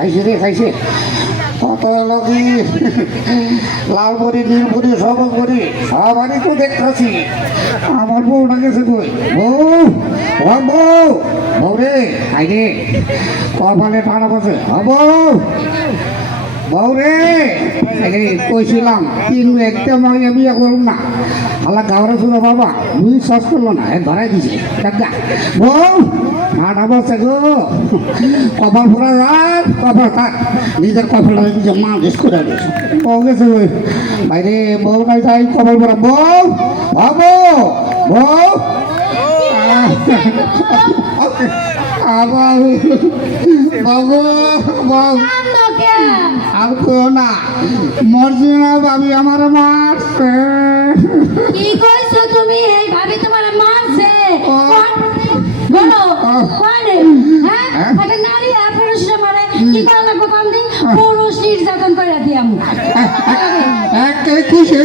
খাইছে রে খাইছে কত লগি লাল করি নীল করি সব করি সবারই তো দেখতেছি আমার বউটা গেছে কই বউ ও বউ বউ রে আই রে কপালে টানা বসে বউ বউ রে আরে কইছিলাম তিন একদম আমি বিয়ে করুন না আল্লাহ গাওয়ারে শুনো বাবা বিশ্বাস করলো না ধরাই দিছে দেখা বউ ঠাডা বসে গো কপাল ফোরা যাক কপাল থাক নিজের কপালটা নিজে মালিশ করে দিস বউ গেছে বাইরে বউ নাই যাই কপাল ফোরা বউ বাবু বউ আবার বাবু বউ আর কেউ না মরছি না ভাবি আমার মারছে কি কইছো তুমি এই ভাবি তোমার মারছে বলো কোনে হ্যাঁ এটা নারী আর পুরুষ মানে কি করা লাগবে কাম দিন পুরুষ নির্যাতন কইরা দিয়াম এক খুশি